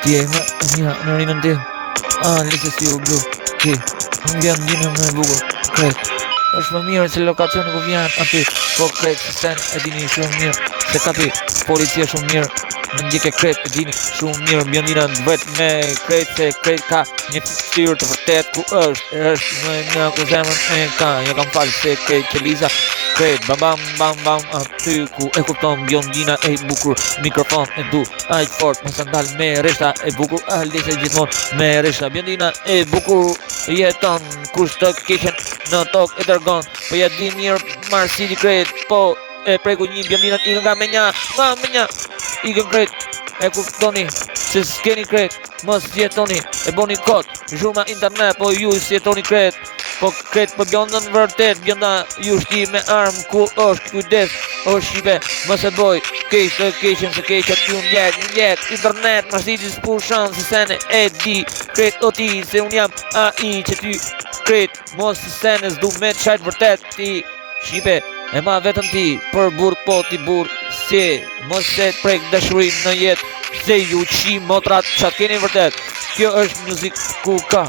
Ti e mia në rinën tim. Lise si u blu. Ti, më vjen ndjenja më e bukur. Kret. Është më mirë se lokacioni ku vjen aty. Po kret se sen e dini shumë mirë. Se kapi policia shumë mirë. Në ndjek e kret e dini shumë mirë. Bjondina në vetë me kret se kret ka një fytyrë të vërtet ku është më nga ku zemrën e ka. Ja kam falë se kret që Liza kret bam bam aty ku e kupton Bjondina e bukur. Mikrofon e du aq fort mos ndal me rreshta e bukur. Lise gjithmonë me rreshta. Bjondina e bukur jeton kush të keqen në tokë e dërgon. Po ja di mirë Marsili kret. Po e preku një Bjondina ikën nga me një ikën kret. E kuptoni se s'keni kret. Mos jetoni e boni kot. Zhurma internet po ju s'jetoni kret. Po kret po Bjondën vërtet. Bjonda ju shti me armë ku është kujdes. O shive mos e boj keq të keqen se keqet ju ndjek internet Marsili s'pur shansë se sene e di kret o ti se unë jam ai që ty kret mos se sene s'du me të shajt vërtet ti shipe e ma vetëm ti për burg po ti burg se mos se prek dashurin në jetë se ju qi motrat qatë keni vërtet kjo është muzik ku ka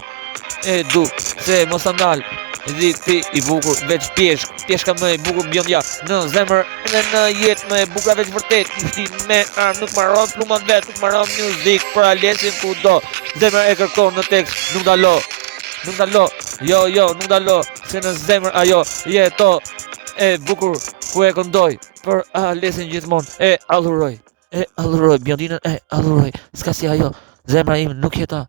e du se mos të ndal Zi ti i bukur veç pjeshka më e bukur Bjondja në zemër dhe në jetë më e bukur veç vërtet ishti me armë nuk maron plumat vet nuk maron muzik për alesin ku do zemër e kërkon në tekst nuk dalo jo nuk dalo se në zemër ajo jeto e bukur ku e këndoj për alesin gjithmonë e adhuroj Bjondinën e adhuroj s'ka si ajo zemra im nuk jeta